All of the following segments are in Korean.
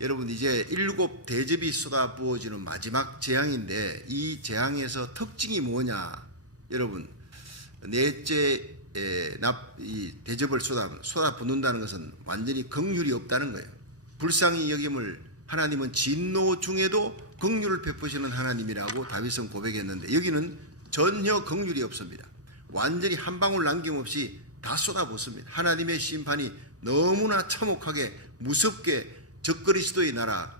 여러분 이제 7 대접이 쏟아 부어지는 마지막 재앙인데 이 재앙에서 특징이 뭐냐? 여러분 넷째 이 대접을 쏟아 붓는다는 것은 완전히 긍휼이 없다는 거예요. 불쌍히 여김을 하나님은 진노 중에도 긍휼을 베푸시는 하나님이라고 다윗은 고백했는데 여기는 전혀 긍휼이 없습니다. 완전히 한 방울 남김없이 다 쏟아붓습니다. 하나님의 심판이 너무나 참혹하게 무섭게 적그리스도의 나라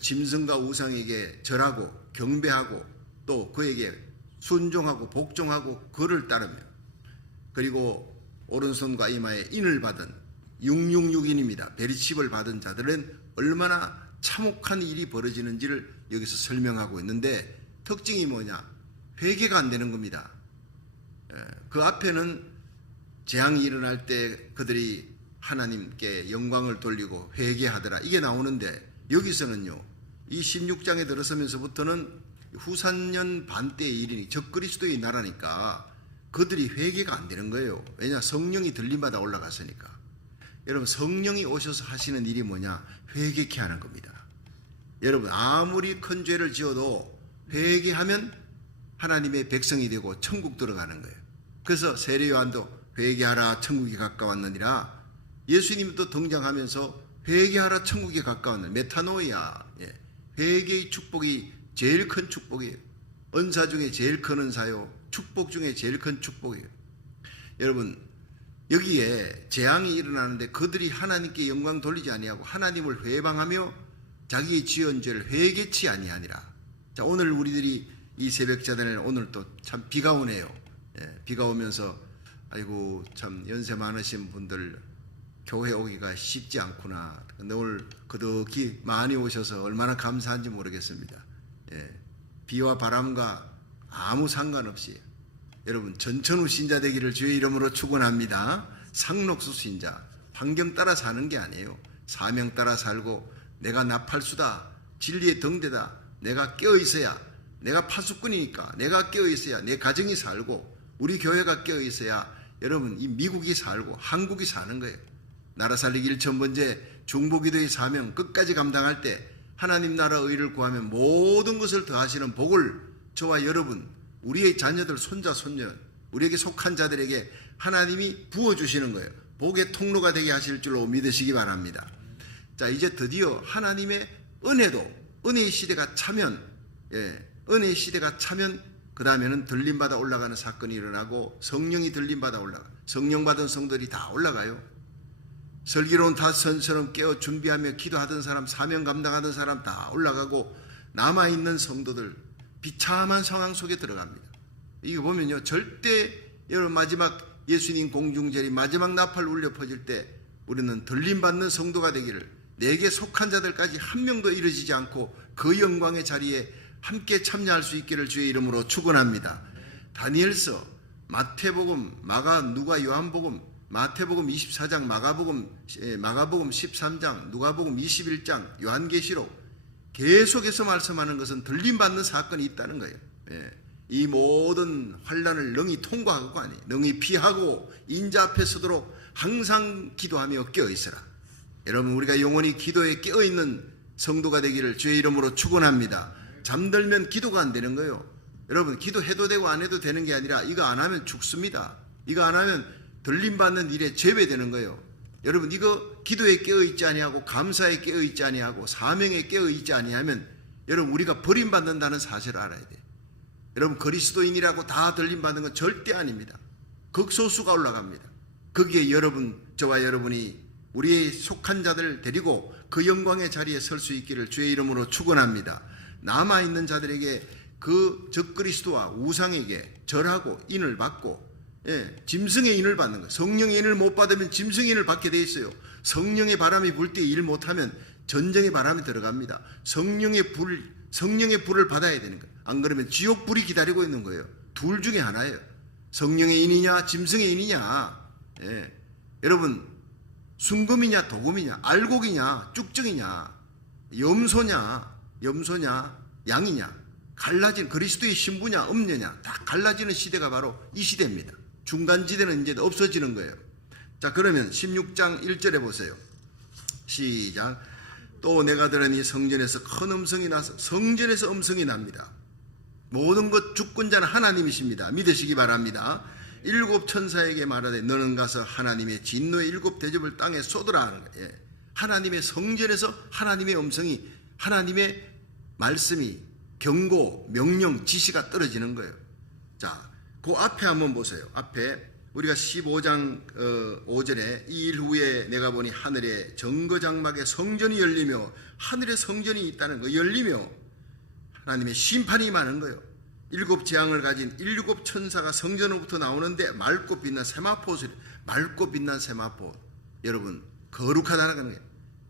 짐승과 우상에게 절하고 경배하고 또 그에게 순종하고 복종하고 그를 따르며 그리고 오른손과 이마에 인을 받은 666인입니다. 베리칩을 받은 자들은 얼마나 참혹한 일이 벌어지는지를 여기서 설명하고 있는데 특징이 뭐냐? 회개가 안 되는 겁니다. 그 앞에는 재앙이 일어날 때 그들이 하나님께 영광을 돌리고 회개하더라 이게 나오는데 여기서는요 이 16장에 들어서면서부터는 후산년 반때의 일이니 적그리스도의 나라니까 그들이 회개가 안 되는 거예요. 왜냐? 성령이 들림받아 올라갔으니까. 여러분 성령이 오셔서 하시는 일이 뭐냐? 회개케 하는 겁니다. 여러분 아무리 큰 죄를 지어도 회개하면 하나님의 백성이 되고 천국 들어가는 거예요. 그래서 세례 요한도 회개하라 천국이 가까웠느니라 예수님도 등장하면서 회개하라 천국이 가까웠느니라 메타노이아 회개의 축복이 제일 큰 축복이에요. 은사 중에 제일 큰 은사요. 축복 중에 제일 큰 축복이에요. 여러분 여기에 재앙이 일어나는데 그들이 하나님께 영광 돌리지 아니하고 하나님을 회방하며 자기의 지은 죄를 회개치 아니하니라. 자 오늘 우리들이 이 새벽자단에 오늘 또 참 비가 오네요. 비가 오면서 아이고 참 연세 많으신 분들 교회 오기가 쉽지 않구나. 근데 오늘 그덕이 많이 오셔서 얼마나 감사한지 모르겠습니다. 비와 바람과 아무 상관없이 여러분 전천후 신자 되기를 주의 이름으로 축원합니다. 상록수 신자 환경 따라 사는 게 아니에요. 사명 따라 살고 내가 나팔수다 진리의 등대다 내가 깨어있어야 내가 파수꾼이니까 내가 깨어있어야 내 가정이 살고 우리 교회가 깨어있어야 여러분 이 미국이 살고 한국이 사는 거예요. 나라 살리기 1,000번째 중보기도의 사명 끝까지 감당할 때 하나님 나라 의를 구하면 모든 것을 더하시는 복을 저와 여러분 우리의 자녀들 손자 손녀 우리에게 속한 자들에게 하나님이 부어주시는 거예요. 복의 통로가 되게 하실 줄로 믿으시기 바랍니다. 자 이제 드디어 하나님의 은혜도 은혜의 시대가 차면 은혜의 시대가 차면 그 다음에는 들림받아 올라가는 사건이 일어나고 성령이 들림받아 올라가 성령 받은 성들이 다 올라가요. 슬기로운 닷선처럼 깨어 준비하며 기도하던 사람 사명 감당하던 사람 다 올라가고 남아있는 성도들 비참한 상황 속에 들어갑니다. 이거 보면요 절대 여러분 마지막 예수님 공중절이 마지막 나팔 울려 퍼질 때 우리는 들림받는 성도가 되기를 내게 속한 자들까지 한 명도 이르지지 않고 그 영광의 자리에 함께 참여할 수 있기를 주의 이름으로 축원합니다. 다니엘서 마태복음 마가 누가 요한복음 마태복음 24장 마가복음 13장 누가복음 21장 요한계시록 계속해서 말씀하는 것은 들림받는 사건이 있다는 거예요. 이 모든 환난을 능히 통과하고 아니 능히 피하고 인자 앞에 서도록 항상 기도하며 깨어있으라. 여러분 우리가 영원히 기도에 깨어있는 성도가 되기를 주의 이름으로 축원합니다. 잠들면 기도가 안 되는 거예요. 여러분 기도해도 되고 안 해도 되는 게 아니라 이거 안 하면 죽습니다. 이거 안 하면 들림받는 일에 제외되는 거예요. 여러분 이거 기도에 깨어있지 아니하고 감사에 깨어있지 아니하고 사명에 깨어있지 아니하면 여러분 우리가 버림받는다는 사실을 알아야 돼요. 여러분 그리스도인이라고 다 들림받는 건 절대 아닙니다. 극소수가 올라갑니다. 거기에 여러분 저와 여러분이 우리의 속한 자들을 데리고 그 영광의 자리에 설 수 있기를 주의 이름으로 축원합니다. 남아있는 자들에게 그 적그리스도와 우상에게 절하고 인을 받고 짐승의 인을 받는 거예요. 성령의 인을 못 받으면 짐승의 인을 받게 돼 있어요. 성령의 바람이 불 때 일 못하면 전쟁의 바람이 들어갑니다. 성령의 불을 받아야 되는 거예요. 안 그러면 지옥 불이 기다리고 있는 거예요. 둘 중에 하나예요. 성령의 인이냐 짐승의 인이냐. 여러분 순금이냐 도금이냐 알곡이냐 쭉정이냐 염소냐 양이냐 갈라진 그리스도의 신부냐 음녀냐 다 갈라지는 시대가 바로 이 시대입니다. 중간지대는 이제 없어지는 거예요. 자 그러면 16장 1절에 보세요. 시작. 또 내가 들으니 성전에서 큰 음성이 나서 성전에서 음성이 납니다. 모든 것 주권자는 하나님이십니다. 믿으시기 바랍니다. 일곱 천사에게 말하되 너는 가서 하나님의 진노의 일곱 대접을 땅에 쏟으라 하는 거예요. 하나님의 성전에서 하나님의 음성이, 하나님의 말씀이, 경고, 명령, 지시가 떨어지는 거예요. 자, 그 앞에 한번 보세요. 앞에 우리가 15장 5절에 이 일 후에 내가 보니 하늘에 정거장막에 성전이 열리며, 하늘에 성전이 있다는 거, 열리며 하나님의 심판이 임하는 거예요. 일곱 재앙을 가진 일곱 천사가 성전으로부터 나오는데 맑고 빛난 세마포 소리, 맑고 빛난 세마포. 여러분, 거룩하다는 거예요.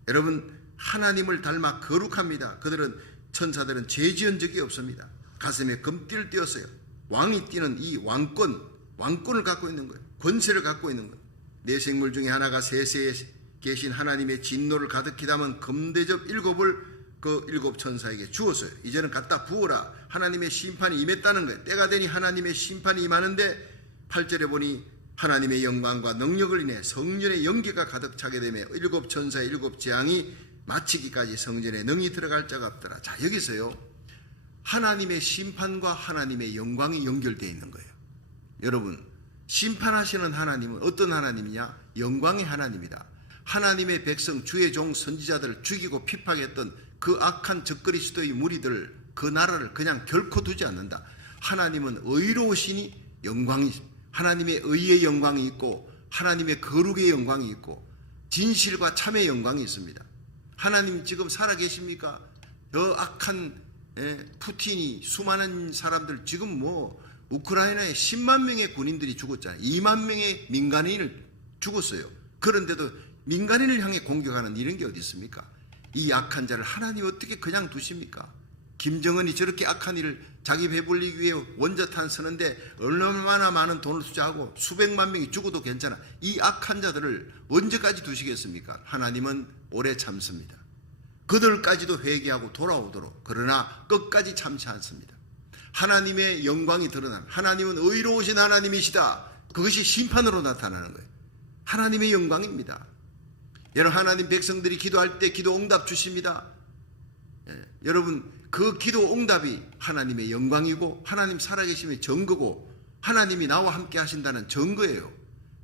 여러분, 하나님을 닮아 거룩합니다. 그들은, 천사들은 죄 지은 적이 없습니다. 가슴에 금띠를 띄었어요. 왕이 띠는 이 왕권을 갖고 있는 거예요. 권세를 갖고 있는 거예요. 네 생물 중에 하나가 세세에 계신 하나님의 진노를 가득히 담은 금대접 일곱을 그 일곱 천사에게 주었어요. 이제는 갖다 부어라. 하나님의 심판이 임했다는 거예요. 때가 되니 하나님의 심판이 임하는데 8절에 보니 하나님의 영광과 능력을 인해 성전의 연기가 가득 차게 되며 일곱 천사의 일곱 재앙이 마치기까지 성전에 능히 들어갈 자가 없더라. 자, 여기서요, 하나님의 심판과 하나님의 영광이 연결되어 있는 거예요. 여러분, 심판하시는 하나님은 어떤 하나님이냐? 영광의 하나님이다. 하나님의 백성, 주의 종 선지자들을 죽이고 핍박했던 그 악한 적그리스도의 무리들, 그 나라를 그냥 결코 두지 않는다. 하나님은 의로우시니 영광이, 하나님의 의의 영광이 있고 하나님의 거룩의 영광이 있고 진실과 참의 영광이 있습니다. 하나님 지금 살아계십니까? 저 악한 푸틴이, 수많은 사람들, 지금 우크라이나에 10만 명의 군인들이 죽었잖아요. 2만 명의 민간인을 죽었어요. 그런데도 민간인을 향해 공격하는 이런 게 어디 있습니까? 이 악한 자를 하나님 어떻게 그냥 두십니까? 김정은이 저렇게 악한 일을 자기 배불리기 위해 원자탄 쓰는데 얼마나 많은 돈을 투자하고 수백만 명이 죽어도 괜찮아. 이 악한 자들을 언제까지 두시겠습니까? 하나님은 오래 참습니다. 그들까지도 회개하고 돌아오도록. 그러나 끝까지 참지 않습니다. 하나님의 영광이 드러나면, 하나님은 의로우신 하나님이시다. 그것이 심판으로 나타나는 거예요. 하나님의 영광입니다. 여러분, 하나님 백성들이 기도할 때 기도 응답 주십니다. 여러분, 그 기도 응답이 하나님의 영광이고 하나님 살아계심의 증거고 하나님이 나와 함께 하신다는 증거예요.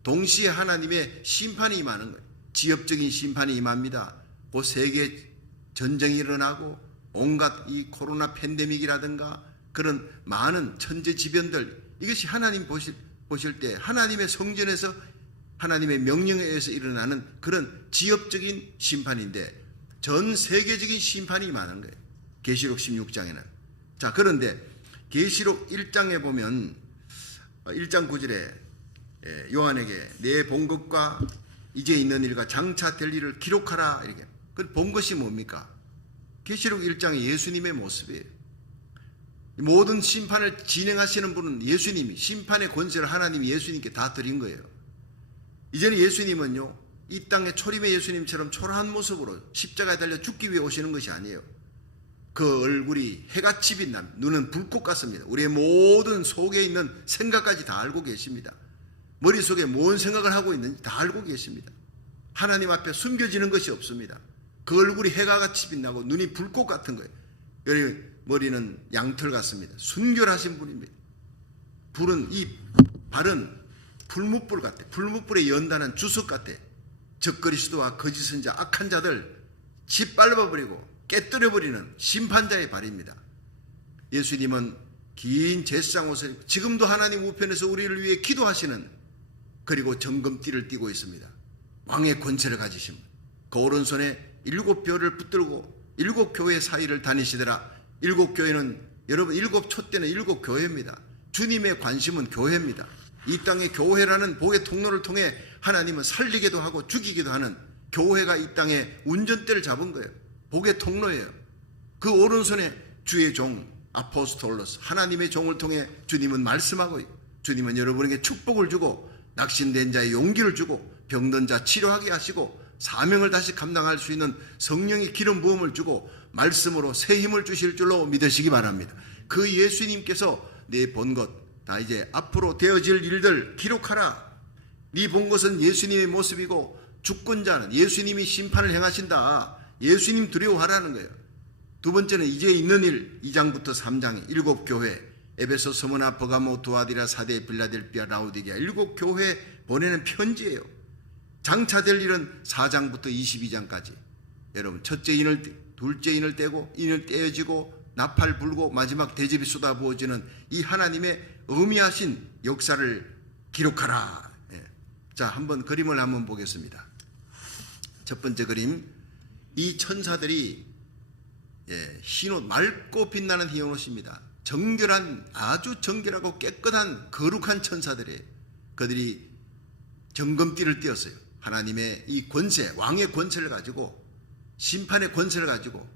동시에 하나님의 심판이 임하는 거예요. 지역적인 심판이 임합니다. 그 세계 전쟁이 일어나고 온갖 이 코로나 팬데믹이라든가 그런 많은 천재지변들, 이것이 하나님 보실 때 하나님의 성전에서 하나님의 명령에 의해서 일어나는 그런 지역적인 심판인데 전 세계적인 심판이 임하는 거예요. 계시록 16장에는. 자, 그런데 계시록 1장에 보면 1장 9절에 요한에게 내 본 것과 이제 있는 일과 장차 될 일을 기록하라, 이렇게. 그 본 것이 뭡니까? 계시록 1장의 예수님의 모습이에요. 모든 심판을 진행하시는 분은 예수님이, 심판의 권세를 하나님이 예수님께 다 드린 거예요. 이제는 예수님은요, 이 땅의 초림의 예수님처럼 초라한 모습으로 십자가에 달려 죽기 위해 오시는 것이 아니에요. 그 얼굴이 해같이 빛납니다. 눈은 불꽃 같습니다. 우리의 모든 속에 있는 생각까지 다 알고 계십니다. 머릿속에 뭔 생각을 하고 있는지 다 알고 계십니다. 하나님 앞에 숨겨지는 것이 없습니다. 그 얼굴이 해가 같이 빛나고 눈이 불꽃 같은 거예요. 여기 머리는 양털 같습니다. 순결하신 분입니다. 이 발은 풀무불 같아. 풀무불에 연단한 주석 같아. 적그리스도와 거짓 선자, 악한 자들 짓밟아버리고 깨뜨려버리는 심판자의 발입니다. 예수님은 긴 제사장 옷을 입고 지금도 하나님 우편에서 우리를 위해 기도하시는, 그리고 정금띠를 띠고 있습니다. 왕의 권세를 가지신 분. 그 오른손에 7벼를 붙들고 7교회 사이를 다니시더라. 7교회는 여러분 7촛대는 7교회입니다. 주님의 관심은 교회입니다. 이 땅의 교회라는 복의 통로를 통해 하나님은 살리기도 하고 죽이기도 하는 교회가 이 땅에 운전대를 잡은 거예요. 복의 통로예요. 그 오른손에 주의 종 아포스톨로스, 하나님의 종을 통해 주님은 말씀하고 있고, 주님은 여러분에게 축복을 주고 낙심된 자의 용기를 주고 병든 자 치료하게 하시고 사명을 다시 감당할 수 있는 성령의 기름 부음을 주고 말씀으로 새 힘을 주실 줄로 믿으시기 바랍니다. 그 예수님께서 네 본 것 다 이제 앞으로 되어질 일들 기록하라. 네 본 것은 예수님의 모습이고 주권자는 예수님이 심판을 행하신다. 예수님 두려워하라는 거예요. 두 번째는 이제 있는 일 2장부터 3장 7교회 에베소, 스무나, 버가모, 두아디라, 사데, 빌라델비아, 라우디게아 7교회 보내는 편지예요. 장차될 일은 4장부터 22장까지 여러분 첫째 인을 둘째 인을 떼고 인을 떼어지고 나팔 불고 마지막 대접이 쏟아부어지는 이 하나님의 의미하신 역사를 기록하라. 자, 한번 그림을 한번 보겠습니다. 첫 번째 그림, 이 천사들이 흰옷, 맑고 빛나는 흰옷입니다. 정결한, 아주 정결하고 깨끗한 거룩한 천사들이에요. 그들이 정금띠를 띄었어요. 하나님의 이 권세, 왕의 권세를 가지고, 심판의 권세를 가지고,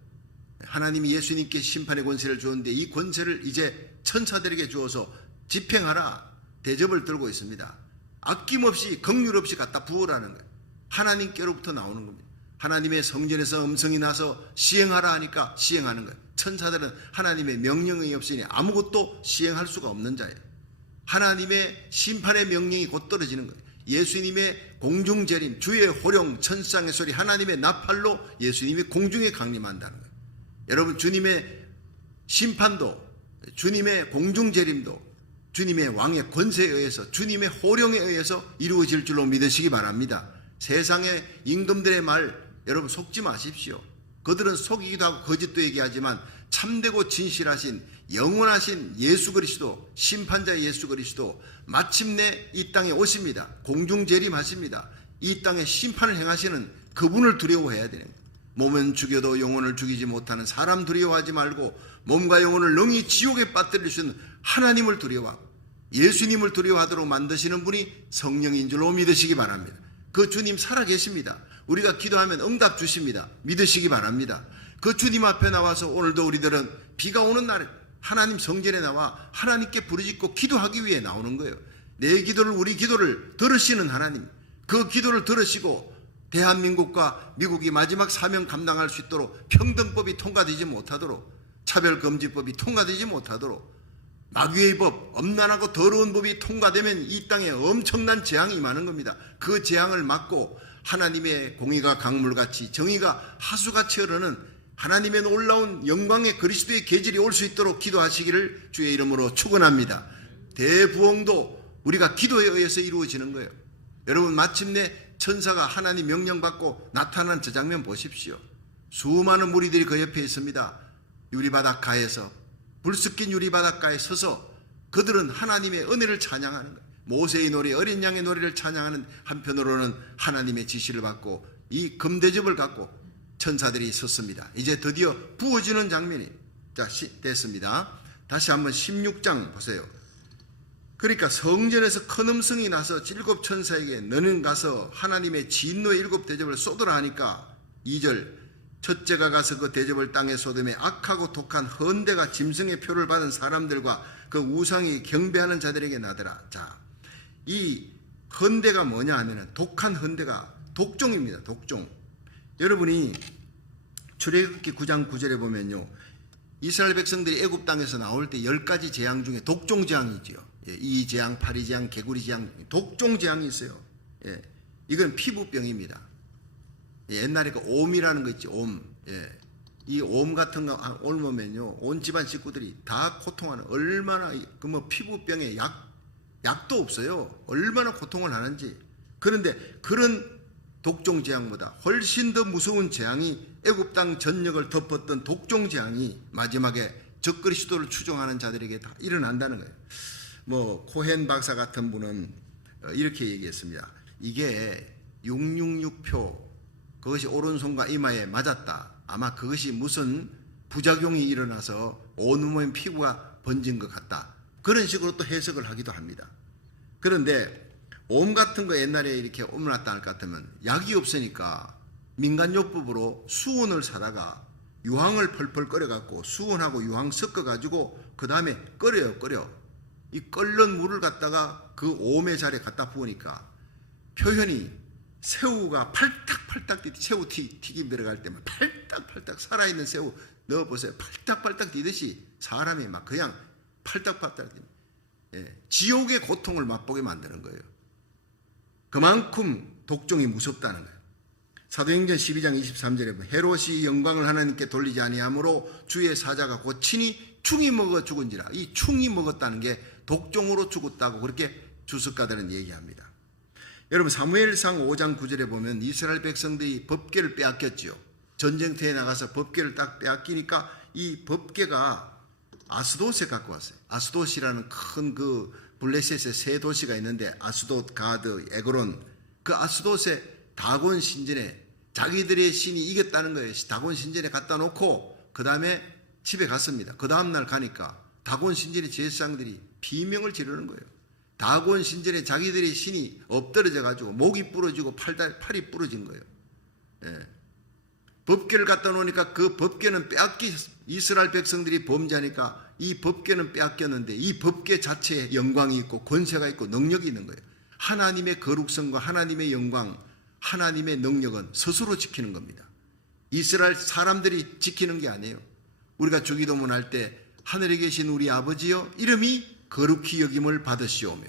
하나님이 예수님께 심판의 권세를 주었는데 이 권세를 이제 천사들에게 주어서 집행하라 대접을 들고 있습니다. 아낌없이 긍휼 없이 갖다 부으라는 거예요. 하나님께로부터 나오는 겁니다. 하나님의 성전에서 음성이 나서 시행하라 하니까 시행하는 거예요. 천사들은 하나님의 명령이 없으니 아무것도 시행할 수가 없는 자예요. 하나님의 심판의 명령이 곧 떨어지는 거예요. 예수님의 공중재림, 주의 호령, 천상의 소리, 하나님의 나팔로 예수님이 공중에 강림한다는 거예요. 여러분, 주님의 심판도, 주님의 공중재림도 주님의 왕의 권세에 의해서, 주님의 호령에 의해서 이루어질 줄로 믿으시기 바랍니다. 세상의 임금들의 말 여러분 속지 마십시오. 그들은 속이기도 하고 거짓도 얘기하지만 참되고 진실하신 영원하신 예수 그리스도, 심판자 예수 그리스도 마침내 이 땅에 오십니다. 공중재림하십니다. 이 땅에 심판을 행하시는 그분을 두려워해야 되는 거예요. 몸은 죽여도 영혼을 죽이지 못하는 사람 두려워하지 말고 몸과 영혼을 능히 지옥에 빠뜨리시는 하나님을 두려워하고 예수님을 두려워하도록 만드시는 분이 성령인 줄로 믿으시기 바랍니다. 그 주님 살아계십니다. 우리가 기도하면 응답 주십니다. 믿으시기 바랍니다. 그 주님 앞에 나와서 오늘도 우리들은 비가 오는 날에 하나님 성전에 나와 하나님께 부르짖고 기도하기 위해 나오는 거예요. 내 기도를, 우리 기도를 들으시는 하나님, 그 기도를 들으시고 대한민국과 미국이 마지막 사명 감당할 수 있도록 평등법이 통과되지 못하도록, 차별금지법이 통과되지 못하도록, 마귀의 법, 엄난하고 더러운 법이 통과되면 이 땅에 엄청난 재앙이 임하는 겁니다. 그 재앙을 막고 하나님의 공의가 강물같이, 정의가 하수같이 흐르는 하나님의 놀라운 영광의 그리스도의 계절이 올 수 있도록 기도하시기를 주의 이름으로 축원합니다. 대부흥도 우리가 기도에 의해서 이루어지는 거예요. 여러분, 마침내 천사가 하나님 명령받고 나타난 저 장면 보십시오. 수많은 무리들이 그 옆에 있습니다. 유리바닷가에서, 불 섞인 유리바닷가에 서서 그들은 하나님의 은혜를 찬양하는 거예요. 모세의 노래, 어린 양의 노래를 찬양하는 한편으로는 하나님의 지시를 받고 이 금대접을 갖고 천사들이 섰습니다. 이제 드디어 부어지는 장면이 됐습니다. 다시 한번 16장 보세요. 그러니까 성전에서 큰 음성이 나서 7 천사에게 너는 가서 하나님의 진노의 7 대접을 쏟으라 하니까 2절, 첫째가 가서 그 대접을 땅에 쏟음에 악하고 독한 헌대가 짐승의 표를 받은 사람들과 그 우상이 경배하는 자들에게 나더라. 자, 이 헌대가 뭐냐 하면은 독한 헌대가 독종입니다. 독종. 여러분이 출애굽기 9장 9절에 보면요, 이스라엘 백성들이 애굽 땅에서 나올 때 10가지 재앙 중에 독종 재앙이지요. 이 재앙, 파리 재앙, 개구리 재앙, 독종 재앙이 있어요. 이건 피부병입니다. 옛날에 그 옴이라는 거 있지, 옴. 이 옴 같은 거 옮으면요, 온 집안 식구들이 다 고통하는, 얼마나 그 뭐 피부병에 약도 없어요. 얼마나 고통을 하는지. 그런데 그런 독종 재앙보다 훨씬 더 무서운 재앙이 애굽 땅 전역을 덮었던 독종 재앙이 마지막에 적그리스도를 추종하는 자들에게 다 일어난다는 거예요. 뭐 코헨 박사 같은 분은 이렇게 얘기했습니다. 이게 666표, 그것이 오른손과 이마에 맞았다. 아마 그것이 무슨 부작용이 일어나서 온몸의 피부가 번진 것 같다. 그런 식으로 또 해석을 하기도 합니다. 그런데 옴 같은 거 옛날에 이렇게 옴났다 할 것 같으면 약이 없으니까 민간요법으로 수원을 사다가 유황을 펄펄 끓여갖고 수원하고 유황 섞어가지고 그 다음에 끓여. 이 끓는 물을 갖다가 그 옴의 자리에 갖다 부으니까 표현이 새우가 팔딱팔딱 뛰듯이, 새우 튀김 들어갈 때만 팔딱팔딱 살아있는 새우 넣어보세요. 팔딱팔딱 뛰듯이 사람이 막 그냥 팔딱팔딱 지옥의 고통을 맛보게 만드는 거예요. 그만큼 독종이 무섭다는 거예요. 사도행전 12장 23절에 헤롯이 영광을 하나님께 돌리지 아니하므로 주의 사자가 곧 친히 충이 먹어 죽은지라. 이 충이 먹었다는 게 독종으로 죽었다고 그렇게 주석가들은 얘기합니다. 여러분 사무엘상 5장 9절에 보면 이스라엘 백성들이 법궤를 빼앗겼죠. 전쟁터에 나가서 법궤를 딱 빼앗기니까 이 법궤가 아스돗에 갖고 왔어요. 아스돗이라는 큰 그 블레셋의 세 도시가 있는데 아스돗, 가드, 에그론, 그 아스돗에 다곤 신전에 자기들의 신이 이겼다는 거예요. 다곤 신전에 갖다 놓고 그 다음에 집에 갔습니다. 그 다음날 가니까 다곤 신전의 제사장들이 비명을 지르는 거예요. 다곤 신전에 자기들의 신이 엎드러져 가지고 목이 부러지고 팔이 부러진 거예요. 예. 법궤를 갖다 놓으니까 그 법궤는 이스라엘 백성들이 범죄하니까 이 법궤는 빼앗겼는데 이 법궤 자체에 영광이 있고 권세가 있고 능력이 있는 거예요. 하나님의 거룩성과 하나님의 영광, 하나님의 능력은 스스로 지키는 겁니다. 이스라엘 사람들이 지키는 게 아니에요. 우리가 주기도문 할 때 하늘에 계신 우리 아버지여 이름이 거룩히 여김을 받으시오며,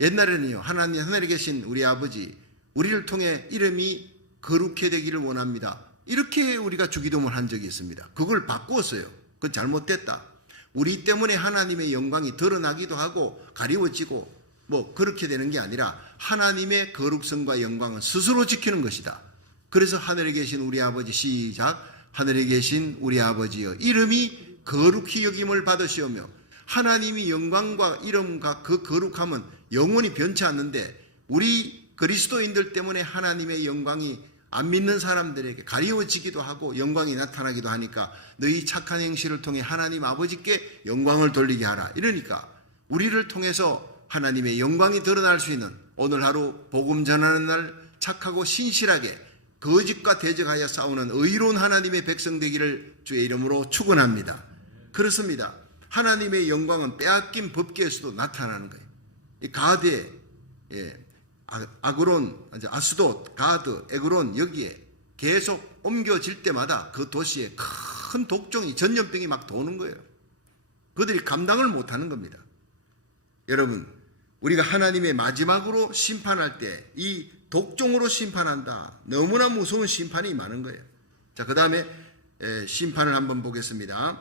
옛날에는요 하나님 하늘에 계신 우리 아버지 우리를 통해 이름이 거룩해 되기를 원합니다. 이렇게 우리가 주기도문 한 적이 있습니다. 그걸 바꾸었어요. 그건 잘못됐다. 우리 때문에 하나님의 영광이 드러나기도 하고 가리워지고 뭐 그렇게 되는 게 아니라 하나님의 거룩성과 영광은 스스로 지키는 것이다. 그래서 하늘에 계신 우리 아버지, 시작, 하늘에 계신 우리 아버지여 이름이 거룩히 여김을 받으시오며, 하나님이 영광과 이름과 그 거룩함은 영원히 변치 않는데 우리 그리스도인들 때문에 하나님의 영광이 안 믿는 사람들에게 가리워지기도 하고 영광이 나타나기도 하니까 너희 착한 행실을 통해 하나님 아버지께 영광을 돌리게 하라. 이러니까 우리를 통해서 하나님의 영광이 드러날 수 있는 오늘 하루 복음 전하는 날 착하고 신실하게 거짓과 대적하여 싸우는 의로운 하나님의 백성 되기를 주의 이름으로 축원합니다. 그렇습니다. 하나님의 영광은 빼앗긴 법궤에서도 나타나는 거예요. 이 가드에 아그론, 아스돗, 가드, 에그론 여기에 계속 옮겨질 때마다 그 도시에 큰 독종이, 전염병이 막 도는 거예요. 그들이 감당을 못하는 겁니다. 여러분, 우리가 하나님의 마지막으로 심판할 때 이 독종으로 심판한다. 너무나 무서운 심판이 많은 거예요. 자, 그 다음에 심판을 한번 보겠습니다.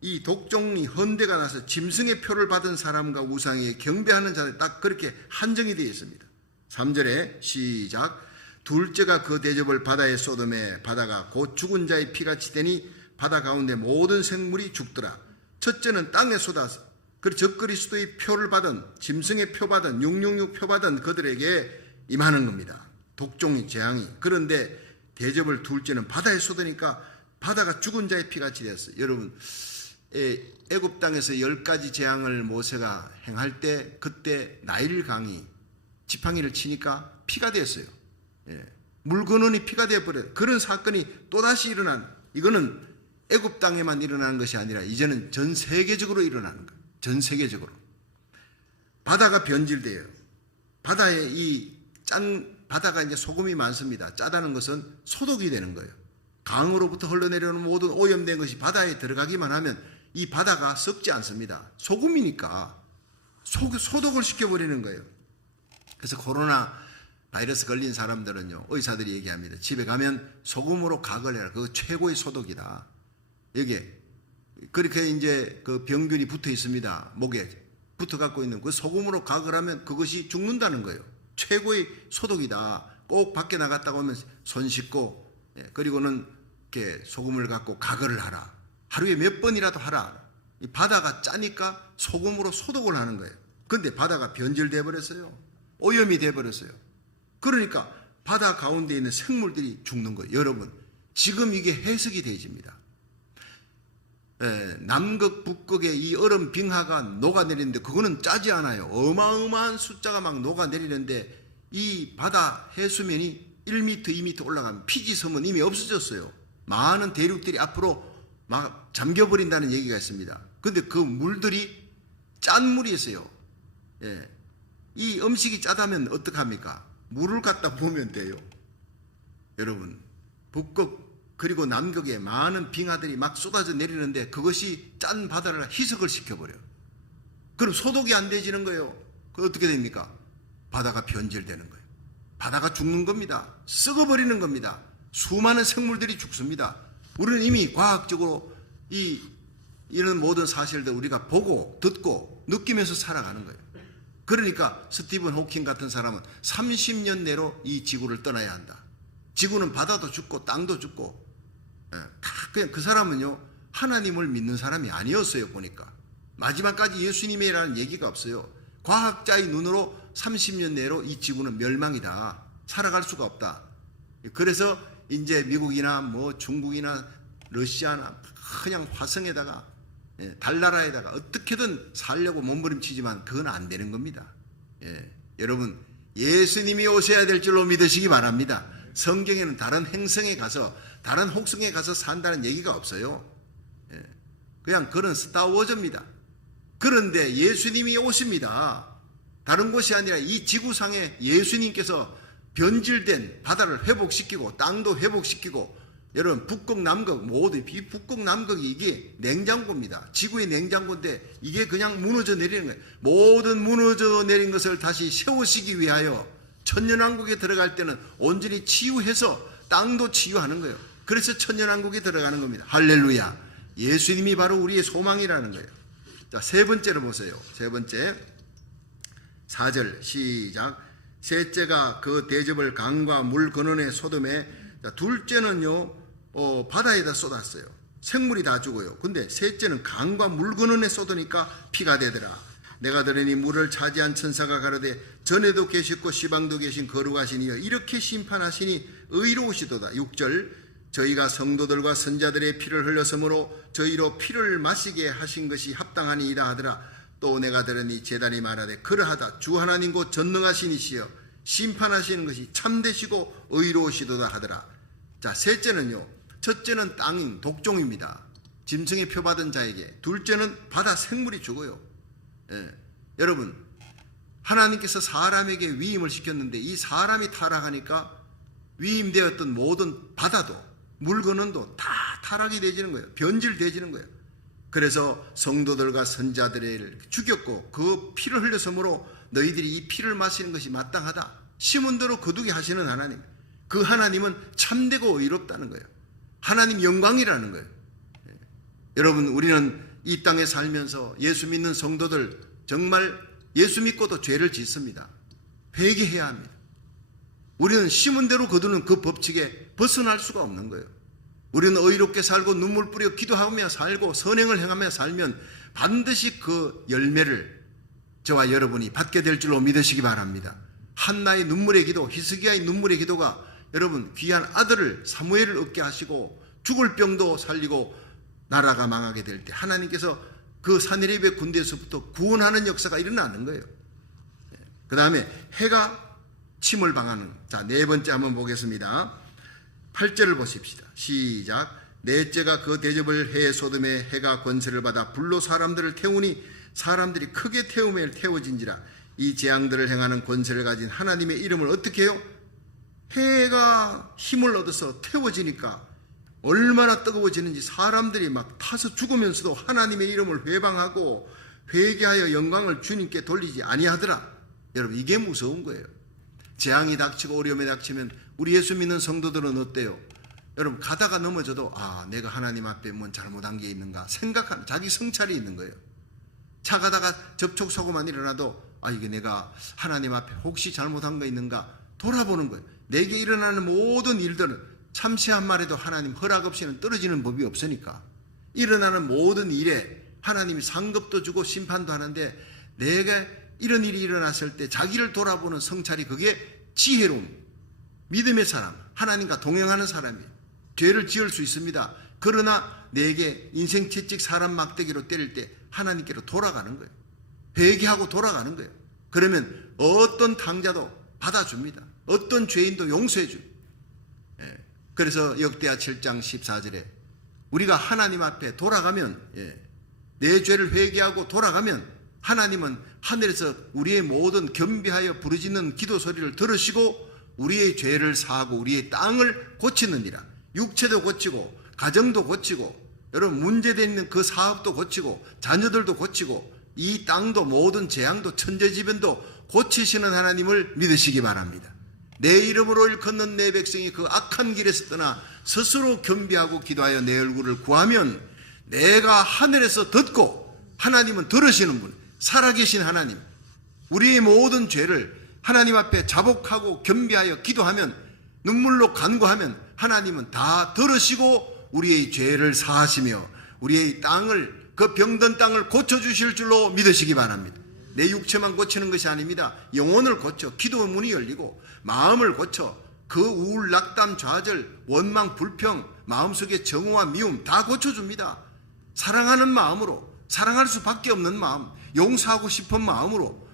이 독종이 헌대가 나서 짐승의 표를 받은 사람과 우상에게 경배하는 자들 딱 그렇게 한정이 되어 있습니다. 3절에 시작. 둘째가 그 대접을 바다에 쏟음에 바다가 곧 죽은 자의 피같이 되니 바다 가운데 모든 생물이 죽더라. 첫째는 땅에 쏟아서 그 적그리스도의 표를 받은, 짐승의 표 받은, 666 표 받은 그들에게 임하는 겁니다. 독종이, 재앙이. 그런데 대접을 둘째는 바다에 쏟으니까 바다가 죽은 자의 피같이 되었어요. 여러분, 애굽 땅에서 10가지 재앙을 모세가 행할 때 그때 나일 강이 지팡이를 치니까 피가 됐어요. 물 근원이 피가 되어버려요. 그런 사건이 또다시 일어난, 이거는 애굽 땅에만 일어나는 것이 아니라 이제는 전 세계적으로 일어나는 거예요. 전 세계적으로. 바다가 변질돼요. 바다에 바다가 이제 소금이 많습니다. 짜다는 것은 소독이 되는 거예요. 강으로부터 흘러내려오는 모든 오염된 것이 바다에 들어가기만 하면 이 바다가 썩지 않습니다. 소금이니까 소독을 시켜버리는 거예요. 그래서 코로나 바이러스 걸린 사람들은요, 의사들이 얘기합니다. 집에 가면 소금으로 각을 해라. 그거 최고의 소독이다. 여기에 그렇게 이제 그 병균이 붙어 있습니다. 목에 붙어 갖고 있는 그 소금으로 각을 하면 그것이 죽는다는 거예요. 최고의 소독이다. 꼭 밖에 나갔다고 하면 손 씻고, 그리고는 이렇게 소금을 갖고 가글을 하라. 하루에 몇 번이라도 하라. 이 바다가 짜니까 소금으로 소독을 하는 거예요. 그런데 바다가 변질돼 버렸어요. 오염이 돼 버렸어요. 그러니까 바다 가운데 있는 생물들이 죽는 거예요. 여러분, 지금 이게 해석이 되집니다. 남극, 북극의 이 얼음 빙하가 녹아내리는데 그거는 짜지 않아요. 어마어마한 숫자가 막 녹아내리는데 이 바다 해수면이 1m, 2m 올라가면 피지섬은 이미 없어졌어요. 많은 대륙들이 앞으로 막 잠겨버린다는 얘기가 있습니다. 그런데 그 물들이 짠 물이 있어요. 이 음식이 짜다면 어떡합니까? 물을 갖다 부으면 돼요. 여러분, 북극 그리고 남극에 많은 빙하들이 막 쏟아져 내리는데 그것이 짠 바다를 희석을 시켜버려요. 그럼 소독이 안 되지는 거예요. 그 어떻게 됩니까? 바다가 변질되는 거예요. 바다가 죽는 겁니다. 썩어버리는 겁니다. 수많은 생물들이 죽습니다. 우리는 이미 과학적으로 이런 모든 사실들 우리가 보고 듣고 느끼면서 살아가는 거예요. 그러니까 스티븐 호킹 같은 사람은 30년 내로 이 지구를 떠나야 한다. 지구는 바다도 죽고 땅도 죽고, 다 그냥 그 사람은요 하나님을 믿는 사람이 아니었어요. 보니까 마지막까지 예수님이라는 얘기가 없어요. 과학자의 눈으로 30년 내로 이 지구는 멸망이다. 살아갈 수가 없다. 그래서 이제 미국이나 뭐 중국이나 러시아나 그냥 화성에다가 달나라에다가 어떻게든 살려고 몸부림치지만 그건 안 되는 겁니다. 여러분 예수님이 오셔야 될 줄로 믿으시기 바랍니다. 성경에는 다른 행성에 가서 다른 혹성에 가서 산다는 얘기가 없어요. 그냥 그런 스타워즈입니다. 그런데 예수님이 오십니다. 다른 곳이 아니라 이 지구상에 예수님께서 변질된 바다를 회복시키고 땅도 회복시키고, 여러분 북극 남극 모두 이 북극 남극이 이게 냉장고입니다. 지구의 냉장고인데 이게 그냥 무너져 내리는 거예요. 모든 무너져 내린 것을 다시 세우시기 위하여 천년왕국에 들어갈 때는 온전히 치유해서 땅도 치유하는 거예요. 그래서 천년왕국에 들어가는 겁니다. 할렐루야. 예수님이 바로 우리의 소망이라는 거예요. 자, 세 번째로 보세요. 세 번째 4절 시작. 셋째가 그 대접을 강과 물 근원에 쏟음에, 둘째는요 바다에다 쏟았어요. 생물이 다 죽어요. 근데 셋째는 강과 물 근원에 쏟으니까 피가 되더라. 내가 들으니 물을 차지한 천사가 가로되 전에도 계셨고 시방도 계신 거룩하시니여 이렇게 심판하시니 의로우시도다. 6절 저희가 성도들과 선자들의 피를 흘렸으므로 저희로 피를 마시게 하신 것이 합당하니이다 하더라. 또 내가 들으니 제단이 말하되 그러하다. 주 하나님 곧 전능하신 이시여 심판하시는 것이 참되시고 의로우시도다 하더라. 자, 셋째는요, 첫째는 땅인 독종입니다. 짐승의 표 받은 자에게. 둘째는 바다 생물이 죽어요. 여러분 하나님께서 사람에게 위임을 시켰는데 이 사람이 타락하니까 위임되었던 모든 바다도 물건원도 다 타락이 되지는 거예요. 변질되지는 거예요. 그래서 성도들과 선자들을 죽였고 그 피를 흘렸으므로 너희들이 이 피를 마시는 것이 마땅하다. 심은 대로 거두게 하시는 하나님, 그 하나님은 참되고 의롭다는 거예요. 하나님 영광이라는 거예요. 여러분 우리는 이 땅에 살면서 예수 믿는 성도들 정말 예수 믿고도 죄를 짓습니다. 회개해야 합니다. 우리는 심은 대로 거두는 그 법칙에 벗어날 수가 없는 거예요. 우리는 의롭게 살고 눈물 뿌려 기도하며 살고 선행을 행하며 살면 반드시 그 열매를 저와 여러분이 받게 될 줄로 믿으시기 바랍니다. 한나의 눈물의 기도, 히스기야의 눈물의 기도가 여러분 귀한 아들을 사무엘을 얻게 하시고 죽을 병도 살리고 나라가 망하게 될 때 하나님께서 그 사내립의 군대에서부터 구원하는 역사가 일어나는 거예요. 그 다음에 해가 침을 방하는. 자, 네 번째 한번 보겠습니다. 8절을 보십시다. 시작. 넷째가 그 대접을 해 소돔에 해가 권세를 받아 불로 사람들을 태우니 사람들이 크게 태우며 태워진지라. 이 재앙들을 행하는 권세를 가진 하나님의 이름을 어떻게 해요? 해가 힘을 얻어서 태워지니까 얼마나 뜨거워지는지 사람들이 막 타서 죽으면서도 하나님의 이름을 회방하고 회개하여 영광을 주님께 돌리지 아니하더라. 여러분 이게 무서운 거예요. 재앙이 닥치고 어려움이 닥치면 우리 예수 믿는 성도들은 어때요? 여러분 가다가 넘어져도 내가 하나님 앞에 뭔 잘못한 게 있는가 생각하는 자기 성찰이 있는 거예요. 차 가다가 접촉사고만 일어나도 이게 내가 하나님 앞에 혹시 잘못한 거 있는가 돌아보는 거예요. 내게 일어나는 모든 일들은 참새 한 마리도 하나님 허락 없이는 떨어지는 법이 없으니까 일어나는 모든 일에 하나님이 상급도 주고 심판도 하는데 내가 이런 일이 일어났을 때 자기를 돌아보는 성찰이 그게 지혜로움, 믿음의 사람, 하나님과 동행하는 사람이에요. 죄를 지을 수 있습니다. 그러나 내게 인생 채찍 사람 막대기로 때릴 때 하나님께로 돌아가는 거예요. 회개하고 돌아가는 거예요. 그러면 어떤 당자도 받아줍니다. 어떤 죄인도 용서해 줍니다. 그래서 역대하 7장 14절에 우리가 하나님 앞에 돌아가면 내 죄를 회개하고 돌아가면 하나님은 하늘에서 우리의 모든 겸비하여 부르짖는 기도 소리를 들으시고 우리의 죄를 사하고 우리의 땅을 고치느니라. 육체도 고치고 가정도 고치고 여러분 문제되어 있는 그 사업도 고치고 자녀들도 고치고 이 땅도 모든 재앙도 천재지변도 고치시는 하나님을 믿으시기 바랍니다. 내 이름으로 일컫는 내 백성이 그 악한 길에서 떠나 스스로 겸비하고 기도하여 내 얼굴을 구하면 내가 하늘에서 듣고, 하나님은 들으시는 분, 살아계신 하나님, 우리의 모든 죄를 하나님 앞에 자복하고 겸비하여 기도하면, 눈물로 간구하면 하나님은 다 들으시고 우리의 죄를 사하시며 우리의 땅을, 그 병든 땅을 고쳐주실 줄로 믿으시기 바랍니다. 내 육체만 고치는 것이 아닙니다. 영혼을 고쳐 기도 문이 열리고 마음을 고쳐 그 우울, 낙담, 좌절, 원망, 불평, 마음속의 정오와 미움 다 고쳐줍니다. 사랑하는 마음으로, 사랑할 수밖에 없는 마음, 용서하고 싶은 마음으로,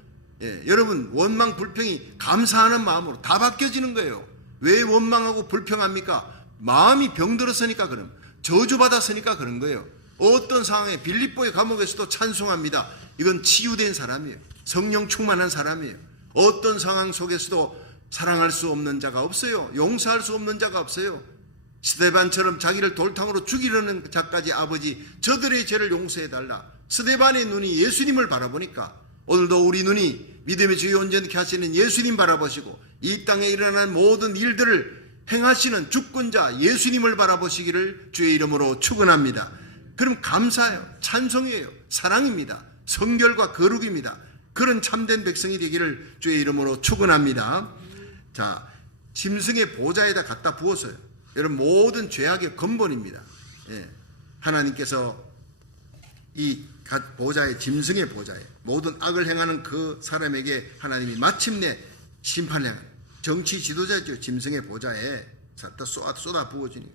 여러분 원망, 불평이 감사하는 마음으로 다 바뀌어지는 거예요. 왜 원망하고 불평합니까? 마음이 병들었으니까, 그럼 저주받았으니까 그런 거예요. 어떤 상황에 빌립보의 감옥에서도 찬송합니다. 이건 치유된 사람이에요. 성령 충만한 사람이에요. 어떤 상황 속에서도 사랑할 수 없는 자가 없어요. 용서할 수 없는 자가 없어요. 스데반처럼 자기를 돌탕으로 죽이려는 자까지 아버지 저들의 죄를 용서해달라. 스데반의 눈이 예수님을 바라보니까 오늘도 우리 눈이 믿음의 주에 온전케 하시는 예수님 바라보시고 이 땅에 일어나는 모든 일들을 행하시는 주권자 예수님을 바라보시기를 주의 이름으로 축원합니다. 그럼 감사해요. 찬송이에요. 사랑입니다. 성결과 거룩입니다. 그런 참된 백성이 되기를 주의 이름으로 축원합니다. 자, 짐승의 보좌에다 갖다 부었어요. 여러분 모든 죄악의 근본입니다. 하나님께서 이 보좌에, 짐승의 보좌에 모든 악을 행하는 그 사람에게 하나님이 마침내 심판을 행하는 정치 지도자죠. 짐승의 보좌에 갖다 쏟아 부어주니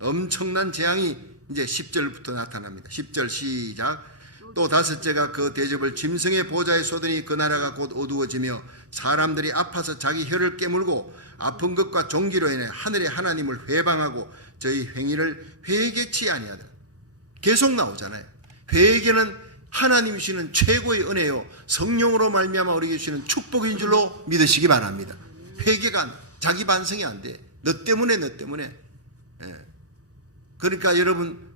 엄청난 재앙이 이제 10절부터 나타납니다. 10절 시작. 또 다섯째가 그 대접을 짐승의 보좌에 쏟으니 그 나라가 곧 어두워지며 사람들이 아파서 자기 혀를 깨물고 아픈 것과 종기로 인해 하늘의 하나님을 회방하고 저희 행위를 회개치 아니하다. 계속 나오잖아요. 회개는 하나님 주시는 최고의 은혜요, 성령으로 말미암아 우리에게 주시는 축복인 줄로 믿으시기 바랍니다. 회개가 자기 반성이 안 돼. 너 때문에. 그러니까 여러분,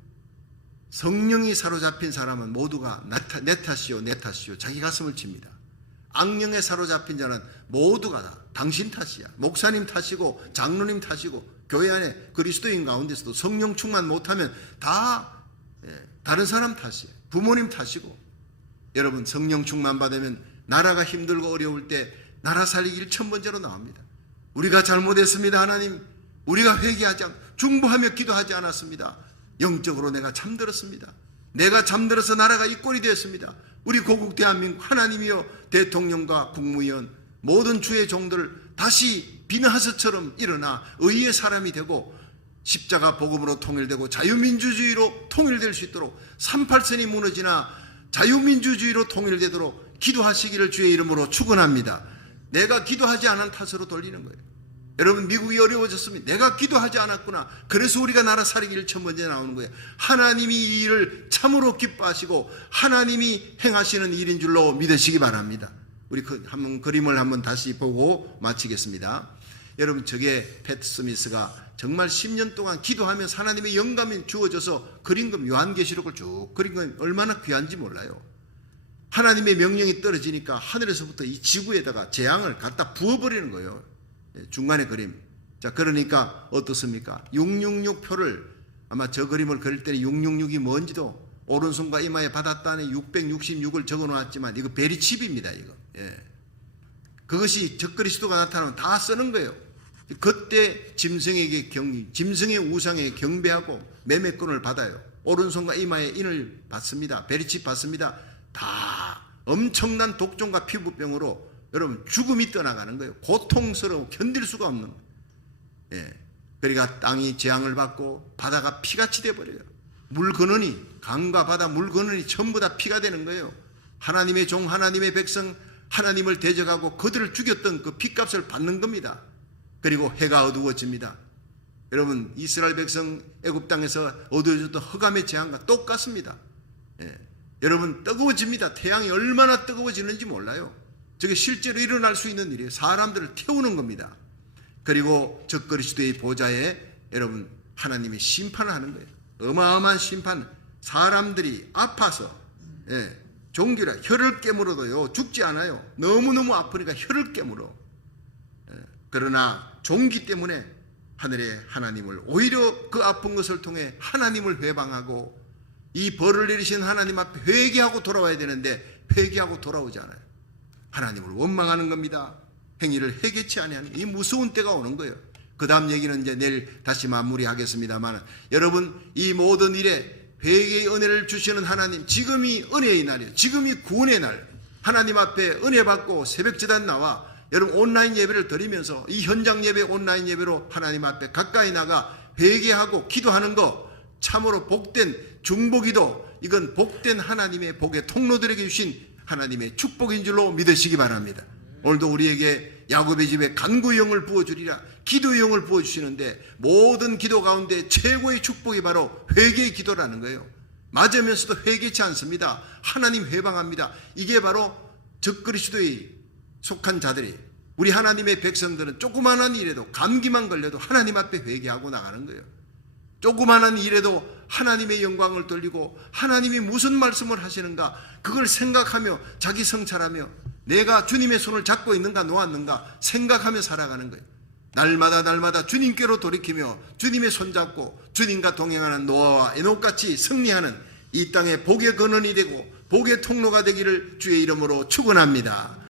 성령이 사로잡힌 사람은 모두가 내 탓이요 자기 가슴을 칩니다. 악령에 사로잡힌 자는 모두가 다 당신 탓이야. 목사님 탓이고 장로님 탓이고 교회 안에 그리스도인 가운데서도 성령 충만 못하면 다 다른 사람 탓이에요. 부모님 탓이고. 여러분 성령 충만 받으면 나라가 힘들고 어려울 때 나라 살리기 1,000번째로 나옵니다. 우리가 잘못했습니다. 하나님, 우리가 회개하지 않고 중보하며 기도하지 않았습니다. 영적으로 내가 잠들었습니다. 내가 잠들어서 나라가 이 꼴이 되었습니다. 우리 고국 대한민국 하나님이여 대통령과 국무위원 모든 주의 종들을 다시 비나하스처럼 일어나 의의 사람이 되고 십자가 복음으로 통일되고 자유민주주의로 통일될 수 있도록 38선이 무너지나 자유민주주의로 통일되도록 기도하시기를 주의 이름으로 축원합니다. 내가 기도하지 않은 탓으로 돌리는 거예요. 여러분 미국이 어려워졌습니다. 내가 기도하지 않았구나. 그래서 우리가 나라 살리기 1,000번째 나오는 거예요. 하나님이 이 일을 참으로 기뻐하시고 하나님이 행하시는 일인 줄로 믿으시기 바랍니다. 우리 한번 그림을 한번 다시 보고 마치겠습니다. 여러분 저게 패트 스미스가 정말 10년 동안 기도하면서 하나님의 영감이 주어져서 그린 건 요한계시록을 쭉 그린 건 얼마나 귀한지 몰라요. 하나님의 명령이 떨어지니까 하늘에서부터 이 지구에다가 재앙을 갖다 부어버리는 거예요. 중간에 그림. 자, 그러니까 어떻습니까? 666표를 아마 저 그림을 그릴 때는 666이 뭔지도 오른손과 이마에 받았다는 666을 적어 놓았지만 이거 베리칩입니다. 이거. 그것이 적그리스도가 나타나면 다 쓰는 거예요. 그때 짐승의 우상에게 경배하고 매매권을 받아요. 오른손과 이마에 인을 받습니다. 베리칩 받습니다. 다 엄청난 독종과 피부병으로 여러분 죽음이 떠나가는 거예요. 고통스러워 견딜 수가 없는 거예요. 그러니까 땅이 재앙을 받고 바다가 피같이 돼버려요. 물 근원이, 강과 바다 물 근원이 전부 다 피가 되는 거예요. 하나님의 종, 하나님의 백성, 하나님을 대적하고 그들을 죽였던 그 피값을 받는 겁니다. 그리고 해가 어두워집니다. 여러분 이스라엘 백성 애굽 땅에서 어두워졌던 흑암의 재앙과 똑같습니다. 여러분 뜨거워집니다. 태양이 얼마나 뜨거워지는지 몰라요. 저게 실제로 일어날 수 있는 일이에요. 사람들을 태우는 겁니다. 그리고 적그리스도의 보좌에 여러분 하나님이 심판을 하는 거예요. 어마어마한 심판. 사람들이 아파서 종기라 혀를 깨물어도요 죽지 않아요. 너무너무 아프니까 혀를 깨물어. 그러나 종기 때문에 하늘의 하나님을 오히려 그 아픈 것을 통해 하나님을 회방하고 이 벌을 내리신 하나님 앞에 회개하고 돌아와야 되는데 회개하고 돌아오지 않아요. 하나님을 원망하는 겁니다. 행위를 회개치 아니하는 이 무서운 때가 오는 거예요. 그 다음 얘기는 이제 내일 다시 마무리하겠습니다만, 여러분 이 모든 일에 회개의 은혜를 주시는 하나님, 지금이 은혜의 날이에요. 지금이 구원의 날. 하나님 앞에 은혜 받고 새벽제단 나와 여러분 온라인 예배를 드리면서 이 현장 예배 온라인 예배로 하나님 앞에 가까이 나가 회개하고 기도하는 거 참으로 복된 중보기도, 이건 복된 하나님의 복의 통로들에게 주신 하나님의 축복인 줄로 믿으시기 바랍니다. 오늘도 우리에게 야곱의 집에 간구의 영을 부어주리라, 기도의 영을 부어주시는데 모든 기도 가운데 최고의 축복이 바로 회개의 기도라는 거예요. 맞으면서도 회개치 않습니다. 하나님 회방합니다. 이게 바로 적그리스도에 속한 자들이, 우리 하나님의 백성들은 조그마한 일에도 감기만 걸려도 하나님 앞에 회개하고 나가는 거예요. 조그마한 일에도 하나님의 영광을 돌리고 하나님이 무슨 말씀을 하시는가 그걸 생각하며 자기 성찰하며 내가 주님의 손을 잡고 있는가 놓았는가 생각하며 살아가는 거예요. 날마다 주님께로 돌이키며 주님의 손잡고 주님과 동행하는 노아와 에녹같이 승리하는 이 땅의 복의 근원이 되고 복의 통로가 되기를 주의 이름으로 축원합니다.